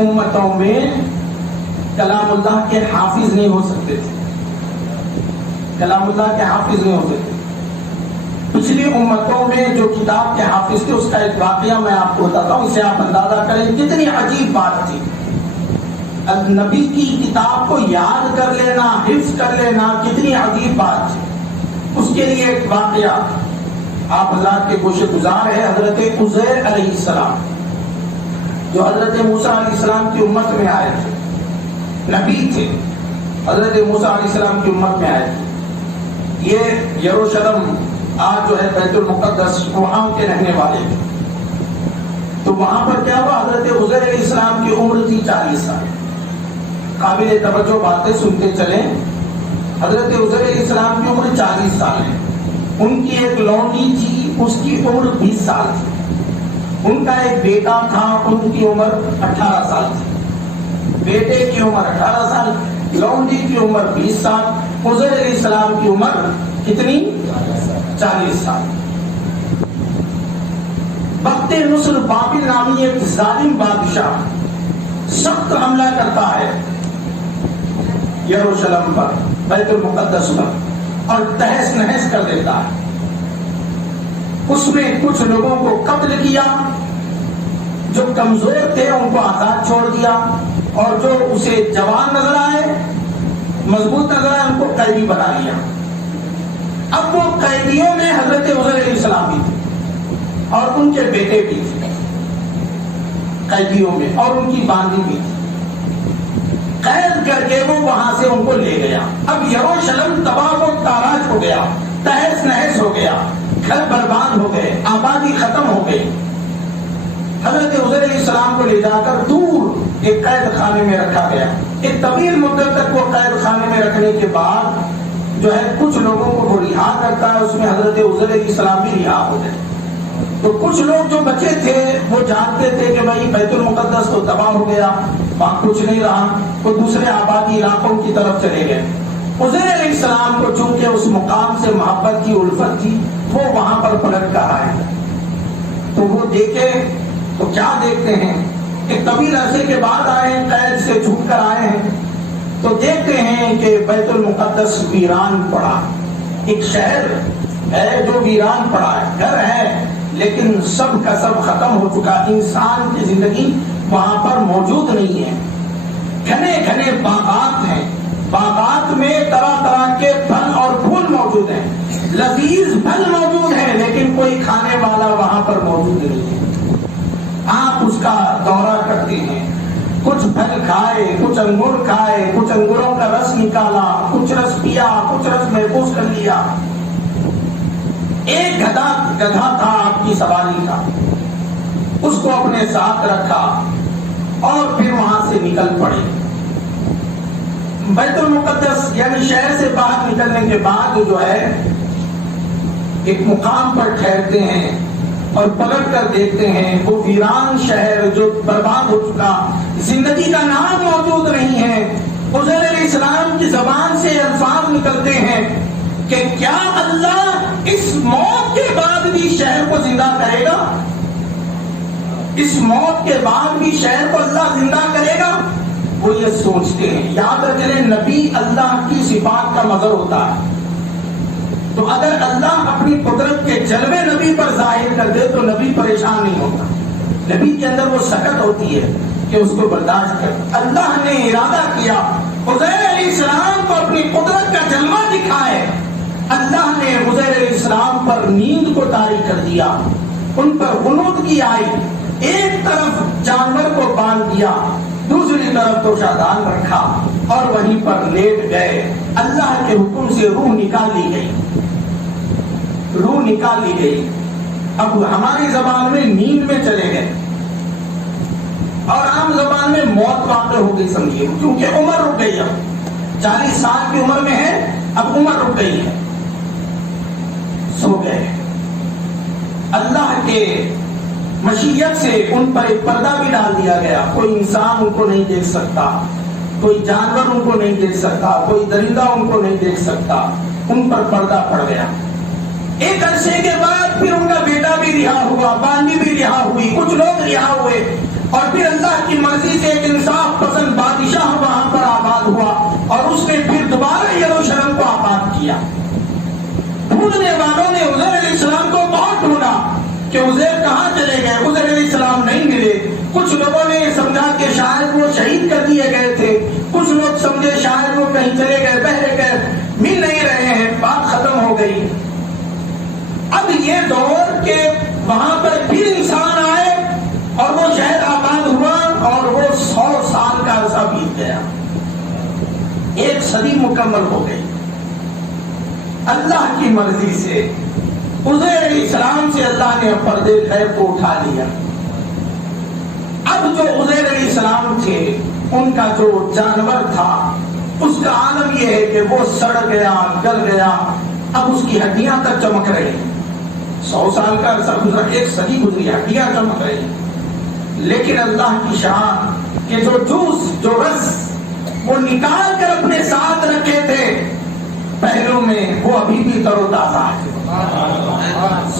امتوں میں کلام اللہ کے حافظ نہیں ہو سکتے تھے، کلام اللہ کے حافظ نہیں ہو سکتے۔ پچھلی امتوں میں جو کتاب کے حافظ تھے، اس کا ایک واقعہ میں آپ کو بتاتا ہوں، اسے آپ اندازہ کریں کتنی عجیب بات تھی۔ نبی کی کتاب کو یاد کر لینا، حفظ کر لینا کتنی عجیب بات تھی۔ اس کے لیے ایک واقعہ، آپ حضرات کے گوشے گزار ہے حضرت عزیر علیہ السلام، جو حضرت موسیٰ علیہ السلام کی امت میں آئے تھے، نبی تھے، حضرت موسیٰ علیہ السلام کی امت میں آئے تھے۔ یہ یروشلم آج جو ہے بیت المقدس، وہاں کے رہنے والے تھے۔ تو وہاں پر کیا ہوا، حضرت عزیر علیہ السلام کی عمر تھی 40 سال۔ قابل توجہ باتیں سنتے چلیں، حضرت عزیر علیہ السلام کی عمر 40 سال ہے، ان کی ایک لونڈی تھی، اس کی عمر 20 سال تھی، ان کا ایک بیٹا تھا، ان کی عمر 18 سال تھی، بیٹے کی عمر 18 سال، لونڈی کی عمر 20 سال، عزیر علیہ السلام کی عمر کتنی؟ 40 سال۔ وقت نصر بابل نامی ایک ظالم بادشاہ سخت حملہ کرتا ہے یروشلم پر، بیت المقدس پر، اور تہس نہس کر دیتا ہے۔ اس میں کچھ لوگوں کو قتل کیا، جو کمزور تھے ان کو آزاد چھوڑ دیا، اور جو اسے جوان نظر آئے، مضبوط نظر آئے، ان کو قیدی بنا لیا۔ اب وہ قیدیوں میں حضرت عزیر علیہ السلام بھی تھے اور ان کے بیٹے بھی تھے قیدیوں میں، اور ان کی باندھی بھی تھی۔ قید کر کے وہ وہاں سے ان کو لے گیا۔ اب یروشلم تباہ و تاراج ہو گیا، تہس نہس ہو گیا، گھر برباد ہو گئے، آبادی ختم ہو گئی۔ حضرت عزیر علیہ السلام کو لے جا کر دور ایک قید خانے میں رکھا گیا۔ ایک طویل مدت تک وہ قید خانے میں رکھنے کے بعد جو ہے کچھ لوگوں کو وہ رہا کرتا ہے، اس میں حضرت عزیر علیہ السلام بھی رہا ہو گئے۔ تو کچھ لوگ جو بچے تھے وہ جانتے تھے کہ بھائی بیت المقدس تو تباہ ہو گیا، وہاں کچھ نہیں رہا، وہ دوسرے آبادی علاقوں کی طرف چلے گئے۔ عزیر علیہ السلام کو چونکہ اس مقام سے محبت کی الفت تھی، وہ وہاں پر پلٹ کر آئے۔ تو وہ دیکھے تو کیا دیکھتے ہیں، ایک طویل عرصے کے بعد آئے ہیں، قید سے چھوٹ کر آئے ہیں، تو دیکھتے ہیں کہ بیت المقدس ویران پڑا، ایک شہر ہے جو ویران پڑا ہے، گھر ہے لیکن سب کا سب ختم ہو چکا، انسان کی زندگی وہاں پر موجود نہیں ہے۔ گھنے گھنے باغات ہیں، باغات میں طرح طرح کے پھل اور پھول موجود ہیں، لذیذ پھل موجود ہیں، لیکن کوئی کھانے والا وہاں پر موجود نہیں ہے۔ آپ اس کا دورہ کرتے ہیں، کچھ پھل کھائے، کچھ انگور کھائے، کچھ انگوروں کا رس نکالا، کچھ رس پیا، کچھ رس محفوظ کر لیا۔ ایک گدھا تھا آپ کی سواری کا، اس کو اپنے ساتھ رکھا اور پھر وہاں سے نکل پڑے۔ بیت المقدس یعنی شہر سے باہر نکلنے کے بعد جو ہے ایک مقام پر ٹھہرتے ہیں اور پلٹ کر دیکھتے ہیں وہ ویران شہر جو برباد ہو چکا، زندگی کا نام موجود نہیں ہے۔ عزیر علیہ السلام کی زبان سے الفاظ نکلتے ہیں کہ کیا اللہ اس موت کے بعد بھی شہر کو زندہ کرے گا؟ اس موت کے بعد بھی شہر کو اللہ زندہ کرے گا؟ وہ یہ سوچتے ہیں۔ یاد رکھیں، نبی اللہ کی صفات کا مظہر ہوتا ہے، تو اگر اللہ اپنی قدرت کے جلوے نبی پر ظاہر کر دے تو نبی پریشان نہیں ہوتا، نبی کے اندر وہ سکت ہوتی ہے کہ اس کو برداشت کر۔ اللہ نے ارادہ کیا عزیر علیہ السلام کو اپنی قدرت کا جلوہ دکھائے، اللہ نے عزیر علیہ السلام پر نیند کو طاری کر دیا، ان پر غنود کی آئی، ایک طرف جانور کو باندھ دیا، دوسری طرف تو شادان رکھا اور وہیں پر لیٹ گئے۔ اللہ کے حکم سے روح نکال لی گئی، روح نکال لی گئی۔ اب ہماری زبان میں نیند میں چلے گئے، اور عام زبان میں موت واقع ہو گئی سمجھیے، کیونکہ عمر رک گئی، اب 40 سال کی عمر میں ہے، اب عمر رک گئی ہے، سو گئے۔ اللہ کے مشیت سے ان پر ایک پردہ بھی ڈال دیا گیا، کوئی انسان ان کو نہیں دیکھ سکتا، کوئی جانور ان کو نہیں دیکھ سکتا، کوئی درندہ ان کو نہیں دیکھ سکتا، ان پر پردہ پڑ گیا۔ ایک عرصے کے بعد پھر ان کا بیٹا بھی رہا ہوا، بانی بھی رہا ہوئی، کچھ لوگ رہا ہوئے، اور پھر اللہ کی مرضی سے ایک انصاف پسند بادشاہ وہاں پر آباد ہوا، اور اس نے پھر دوبارہ یروشلم کو آباد کیا۔ ڈھونڈنے والوں نے عزیر علیہ السلام کو بہت ڈھونڈا کہ عزیر کہاں چلے گئے، عزیر علیہ السلام نہیں ملے۔ کچھ لوگوں نے سمجھا کہ شاید وہ شہید کر دیے گئے تھے، کچھ لوگ سمجھے شاید وہ کہیں چلے گئے، بہرے گئے، مل نہیں رہے ہیں، بات ختم ہو گئی۔ اب یہ دور کہ وہاں پر پھر انسان آئے اور وہ شہر آباد ہوا، اور وہ 100 سال کا عرصہ بیت گیا، 1 صدی مکمل ہو گئی۔ اللہ کی مرضی سے عزیر علیہ السلام سے اللہ نے پردے غیب کو اٹھا لیا۔ اب جو عزیر علیہ السلام تھے، ان کا جو جانور تھا، اس کا عالم یہ ہے کہ وہ سڑ گیا، گل گیا، اب اس کی ہڈیاں تک چمک رہی۔ 100 سال کا عرصہ گزرا، 1 صدی گزری، ہڈیاں چمک رہی، لیکن اللہ کی شان کہ جو جوس، جو رس وہ نکال کر اپنے ساتھ رکھے تھے پہلو میں، وہ ابھی بھی تر و تازہ ہے۔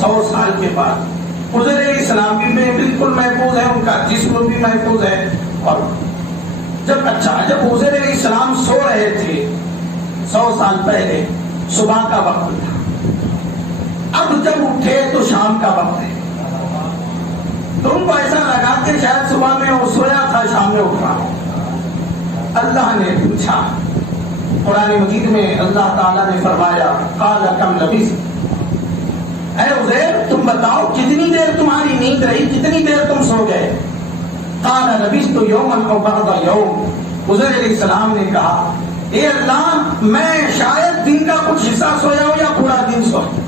100 سال کے بعد عزیر علیہ السلام بھی میں بالکل محفوظ ہے، ان کا جسم بھی محفوظ ہے۔ اور جب عزیر علیہ السلام سو رہے تھے 100 سال پہلے، صبح کا وقت تھا، اب جب اٹھے تو شام کا وقت ہے، تو ان کو ایسا لگا کہ شاید صبح میں وہ سویا تھا، شام میں اٹھ رہا۔ اللہ نے پوچھا، قرآن مجید میں اللہ تعالیٰ نے فرمایا، قال کم لبثت، اے عزیر تم بتاؤ کتنی دیر تمہاری نیند رہی، کتنی دیر تم سو گئے؟ قال لبثت یوما او بعض یوم، عزیر علیہ السلام نے کہا، اے اللہ میں شاید دن کا کچھ حصہ سویا ہوں یا پورا دن سویا،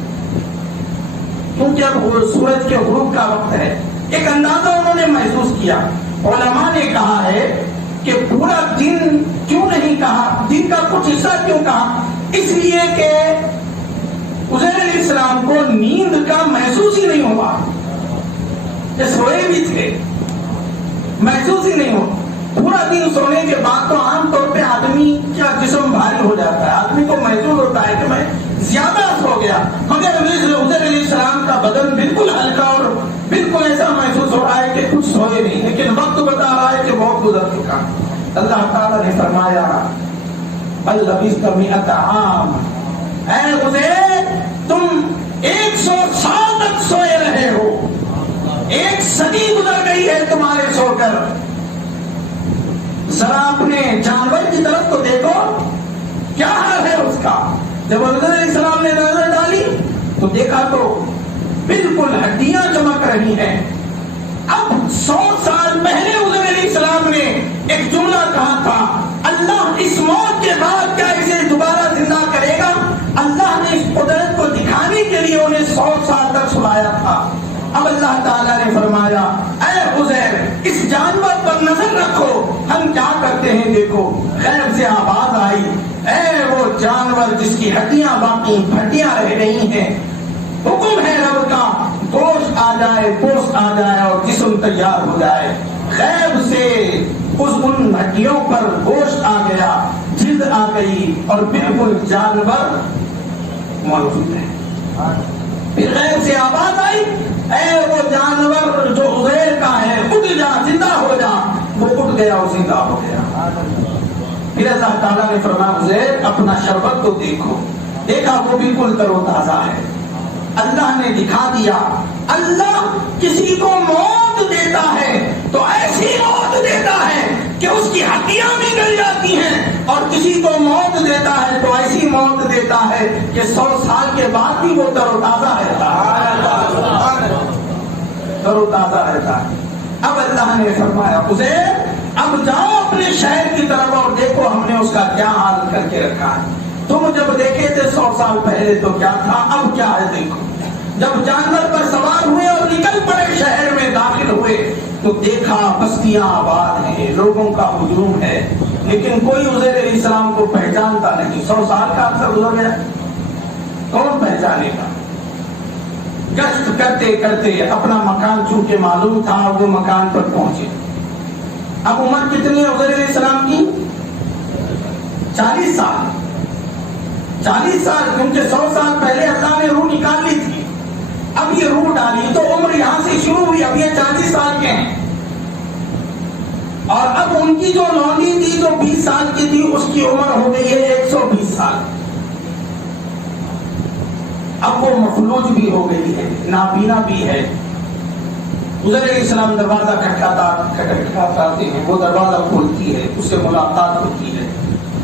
کیونکہ اب سورج کے غروب کا وقت ہے۔ ایک اندازہ انہوں نے محسوس کیا۔ علماء نے کہا ہے کہ پورا دن کیوں نہیں کہا، دن کا کچھ حصہ کیوں کہا؟ اس لیے کہ عزیر علیہ السلام کو نیند کا محسوس ہی نہیں ہوا، کہ سوئے بھی تھے، محسوس ہی نہیں ہو۔ پورا دن سونے کے بعد تو عام طور پہ آدمی کا جسم بھاری ہو جاتا ہے، آدمی کو محسوس ہوتا ہے کہ میں زیادہ سو گیا، مگر عزیر علیہ السلام کا بدن بالکل ہلکا اور بالکل ایسا محسوس ہو رہا ہے کہ کچھ سوئے نہیں، لیکن وقت بتا رہا ہے کہ بہت گزر چکا۔ اللہ تعالیٰ نے فرمایا، بل لبثت 100 عام، اے عزیر تم 100 سال تک سوئے رہے ہو، 1 صدی گزر گئی ہے تمہارے سو کر۔ ذرا اپنے جانور کی طرف تو دیکھو، کیا حال ہے اس کا۔ جب عزیر علیہ السلام نے نظر ڈالی تو دیکھا تو بالکل ہڈیاں چمک رہی ہیں۔ اب 100 سال پہلے عزیر علیہ السلام نے ایک جملہ کہا تھا، اللہ اس موت کے بعد کیا اسے دوبارہ زندہ کرے گا؟ اللہ نے اس قدرت کو دکھانے کے لیے انہیں 100 سال تک سلایا تھا۔ اب اللہ تعالیٰ نے فرمایا، اے عزیر اس جانور پر نظر رکھو، ہم کیا کرتے ہیں دیکھو۔ غیب سے آواز آئی، اے وہ جانور جس کی ہڈیاں باقی ہڈیاں رہ رہی ہیں، حکم ہے رب کا، گوشت آ جائے، گوشت آ جائے اور جسم تیار ہو جائے۔ غیب سے ان ہڈیوں پر گوشت آ گیا، جلد آ گئی اور بالکل جانور موجود ہے۔ پھر غیب سے آواز آئی، اے وہ جانور جو عزیر کا ہے، اٹھ جا، زندہ ہو جا۔ وہ اٹھ گیا اور زندہ ہو گیا۔ پھر اللہ تعالیٰ نے فرمایا، عزیر اپنا شربت تو دیکھو۔ دیکھا وہ بالکل تر و تازہ ہے۔ اللہ نے دکھا دیا، اللہ کسی کو موت دیتا ہے تو ایسی موت دیتا ہے کہ اس کی ہڈیاں بھی گل جاتی ہیں، اور کسی کو موت دیتا ہے تو ایسی موت دیتا ہے کہ 100 سال کے بعد بھی وہ تر و تازہ رہتا ہے، تر و تازہ رہتا ہے۔ اب اللہ نے فرمایا، عزیر اب جاؤ اپنے شہر کی طرف اور دیکھو ہم نے اس کا کیا حال کر کے رکھا ہے۔ تم جب دیکھے تھے 100 سال پہلے تو کیا تھا، اب کیا ہے دیکھو۔ جب جانور پر سوار ہوئے اور نکل پڑے شہر میں داخل ہوئے تو دیکھا بستیاں آباد ہیں، لوگوں کا ہجوم ہے، لیکن کوئی عزیر علیہ السلام کو پہچانتا نہیں۔ 100 سال کا عرصہ گزر گیا، کون پہچانے گا؟ گشت کرتے کرتے اپنا مکان چونکہ معلوم تھا وہ مکان پر پہنچے۔ اب عمر کتنی ہے عزیر علیہ السلام کی؟ 40 سال۔ 40 سال، کیونکہ 100 سال پہلے اللہ نے روح نکال لی تھی، اب یہ روح ڈالی تو عمر یہاں سے شروع ہوئی، اب یہ 40 سال کے ہیں، اور اب ان کی جو لونڈی تھی جو 20 سال کی تھی اس کی عمر ہو گئی ہے 120 سال، اب وہ مفلوج بھی ہو گئی ہے، نابینا بھی ہے۔ حضور علیہ السلام دروازہ کھٹکھٹاتے ہیں، وہ دروازہ کھولتی ہے، اس سے ملاقات ہوتی ہے۔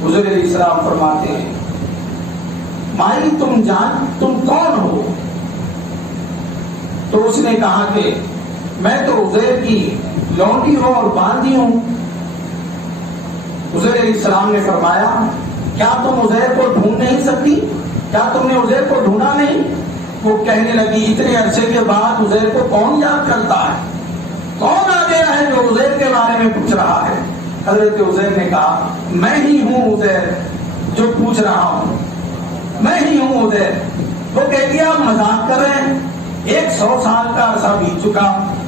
حضور علیہ السلام فرماتے ہیں مائی تم کون ہو؟ تو اس نے کہا کہ میں تو عزیر کی لونڈی ہوں اور باندھی ہوں۔ حضور علیہ السلام نے فرمایا کیا تم عزیر کو ڈھونڈ نہیں سکتی؟ کیا تم نے عزیر کو ڈھونڈا نہیں؟ وہ کہنے لگی اتنے عرصے کے بعد عزیر کو کون یاد کرتا ہے؟ کون آ گیا ہے جو عزیر کے بارے میں پوچھ رہا ہے؟ حضرت عزیر نے کہا میں ہی ہوں عزیر جو پوچھ رہا ہوں، میں ہی ہوں عزیر۔ وہ کہتی آپ مذاق کر رہے ہیں، 100 سال کا عرصہ بیت چکا،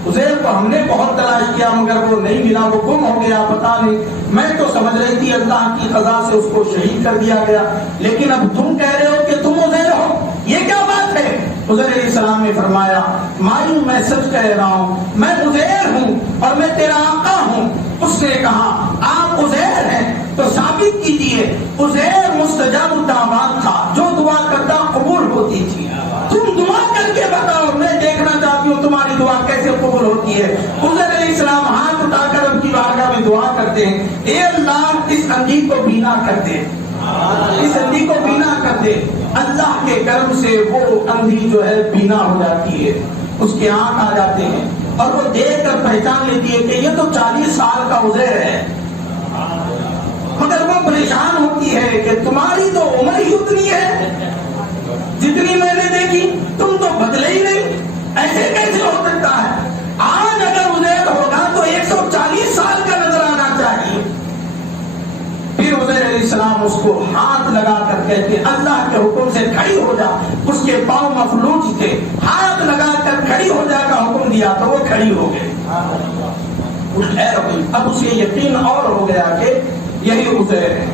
عزیر کو ہم نے بہت تلاش کیا مگر وہ نہیں ملا، وہ گم ہو گیا، پتا نہیں، میں تو سمجھ رہی تھی اللہ کی قضا سے اس کو شہید کر دیا گیا، لیکن اب تم کہہ رہے ہو کہ تم عزیر ہو، یہ کیا بات ہے؟ حضور علیہ السلام نے فرمایا مائی میں سچ کہہ رہا ہوں، میں عزیر ہوں اور میں تیرا آقا ہوں۔ اس نے کہا آپ عزیر ہیں تو ثابت کیجئے، عزیر مستجاب الدعوات تھا، جو دعا کرتا قبول ہوتی تھی، تم دعا کر کے بتاؤ، میں دیکھنا چاہتی ہوں تمہاری دعا کیسے قبول ہوتی ہے۔ حضور علیہ السلام ہاتھ اٹھا کر ان کی بارگاہ میں دعا کرتے ہیں، اے اللہ اس اندھی کو بینا کر دے، اس اندھی کو بینا کر دے۔ اللہ کے کرم سے وہ اندھی جو ہے بینا ہو جاتی ہے، اس کے آنکھ آ جاتے ہیں اور وہ دیکھ کر پہچان لیتی ہے کہ یہ تو 40 سال کا عزیر ہے، مگر وہ پریشان ہوتی ہے کہ تمہاری تو عمر ہی اتنی ہے جتنی میں نے دیکھی، تم تو بدلے ہی نہیں، ایسے کیسے ہو سکتا ہے؟ آج اگر عزیر ہوگا تو 140 سال کا نظر آنا چاہیے۔ پھر عزیر علیہ السلام اس کو ہاتھ لگا کر کہتے اللہ کے حکم سے کھڑی ہو جا، اس کے پاؤں مفلوج تھے، ہاتھ لگا کر کھڑی ہو جا کا حکم دیا تو وہ کھڑی ہو گئی، وہ ٹھہر گئی۔ اب اسے یقین اور ہو گیا کہ یہی عزیر ہے۔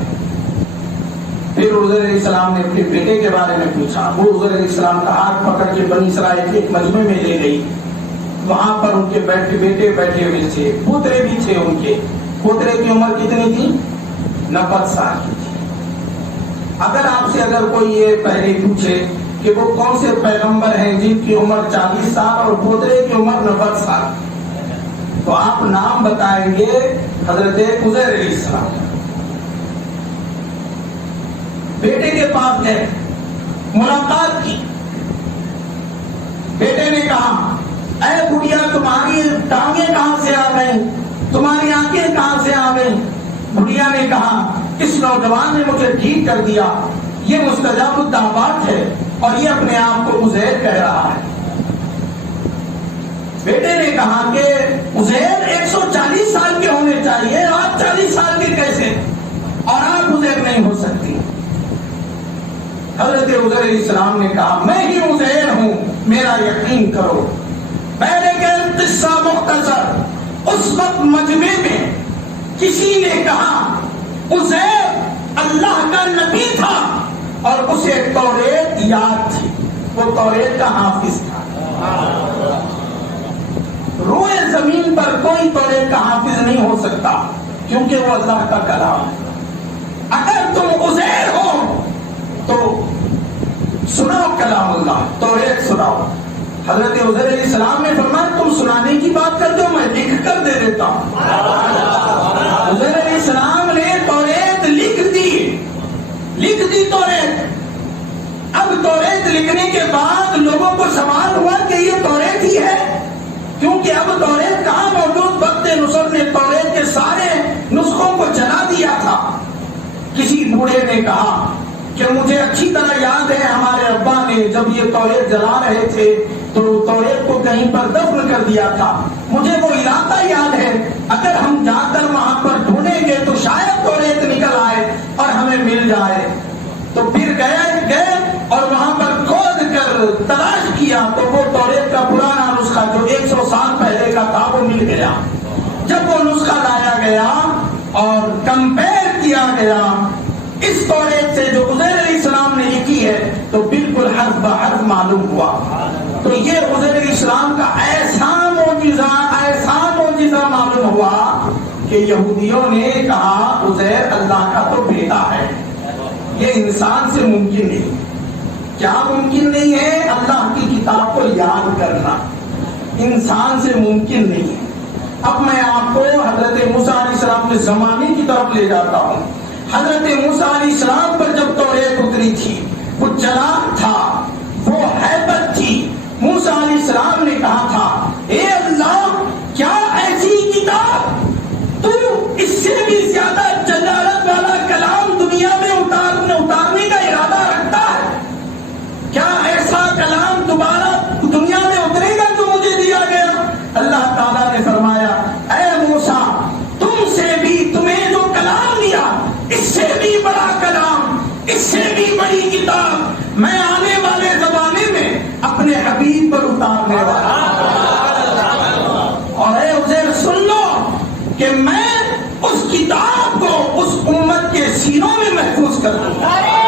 پھر حضور علیہ السلام نے اپنے بیٹے کے بارے میں پوچھا، وہ حضور علیہ السلام کا ہاتھ پکڑ کے بنی اسرائیل کے ایک مجمع میں لے گئی، وہاں پر ان کے بیٹے بیٹھے ہوئے تھے، پوترے بھی تھے ان کے، پوترے کی عمر کتنی تھی؟ 90 سال کی تھی۔ اگر آپ سے اگر کوئی یہ پہلے پوچھے کہ وہ کون سے پیغمبر ہیں جن کی عمر 40 سال اور پوترے کی عمر 90 سال، تو آپ نام بتائیں گے حضرت عزیر علیہ السلام۔ بیٹے کے پاس گئے، ملاقات کی، بیٹے نے کہا اے بڑھیا تمہاری ٹانگیں کہاں سے آ گئی، تمہاری آنکھیں کہاں سے آ گئی؟ بڑھیا نے کہا اس نوجوان نے مجھے ٹھیک کر دیا، یہ مستجاب الدعوات ہے اور یہ اپنے آپ کو عزیر کہہ رہا ہے۔ بیٹے نے کہا کہ عزیر 140 سال کے ہونے چاہیے، آپ 40 سال کے کیسے، اور آپ عزیر نہیں ہو سکتی۔ حضرت عزیر علیہ السلام نے کہا میں ہی عزیر ہوں، میرا یقین کرو۔ پہلے کہ قصہ مختصر، اس وقت مجمع میں کسی نے کہا عزیر اللہ کا نبی تھا اور اسے توریت یاد تھی، وہ توریت کا حافظ تھا۔ روئے زمین پر کوئی توریت کا حافظ نہیں ہو سکتا کیونکہ وہ اللہ کا کلام ہے۔ اگر تم عزیر ہو تو سناؤ کلام اللہ، توریت سناؤ۔ حضرت عزیر علیہ السلام نے فرمایا تم سنانے کی بات کرتے ہو، میں لکھ کر دے دیتا ہوں۔ عزیر علیہ السلام نے توریت لکھ دی توریت۔ اب توریت لکھنے کے بعد لوگوں کو سوال ہوا کہ یہ توریت ہی ہے، کیونکہ اب توریت کہاں موجود؟ وقت نصر نے توریت کے سارے نسخوں کو جلا دیا تھا۔ کسی بوڑھے نے کہا کہ مجھے اچھی طرح یاد ہے ہمارے ابا نے جب یہ توریت جلا رہے تھے تو توریت کو کہیں پر دفن کر دیا تھا، مجھے وہ علاقہ یاد ہے، اگر ہم جا کر وہاں پر ڈھونڈیں گے تو شاید توریت نکل آئے اور ہمیں مل جائے۔ تو پھر گئے اور وہاں پر کھود کر تلاش کیا تو وہ توریت کا پرانا نسخہ جو 100 سال پہلے کا تھا وہ مل گیا۔ جب وہ نسخہ لایا گیا اور کمپیئر کیا گیا اس توریت سے جو عزیر علیہ السلام نے ہوتی ہے تو بالکل حرف بحرف معلوم ہوا. تو یہ عزیر اسلام کا ایسا معجزہ معلوم ہوا کہ یہودیوں نے کہا عزیر اللہ کا تو بیٹا ہے، یہ انسان سے ممکن نہیں. کیا ممکن نہیں ہے؟ اللہ کی کتاب کو یاد کرنا انسان سے ممکن نہیں ہے. اب میں آپ کو حضرت موسیٰ علیہ السلام کے زمانے کی طرف لے جاتا ہوں. حضرت موسیٰ علیہ السلام پر جب توریت اتری تھی، وہ جلال تھا، وہ ہیبت تھی. موسیٰ علیہ السلام نے کہا تھا اے اللہ، کیا ایسی کتاب تو اس سے بھی زیادہ جلالت والا کلام دنیا میں اتارنے کا ارادہ رکھتا ہے؟ کیا ایسا کلام دوبارہ دنیا میں اترے گا جو مجھے دیا گیا؟ اللہ تعالیٰ نے فرمایا اے موسیٰ، تم سے بھی تمہیں جو کلام دیا اس سے بھی بڑا کلام، اس سے بھی بڑی کتاب میں آنے والے زمانے میں اپنے حبیب پر اتارنے والا. اور اے عزیر سن لو کہ میں اس کتاب کو اس امت کے سینوں میں محفوظ کر دوں گا.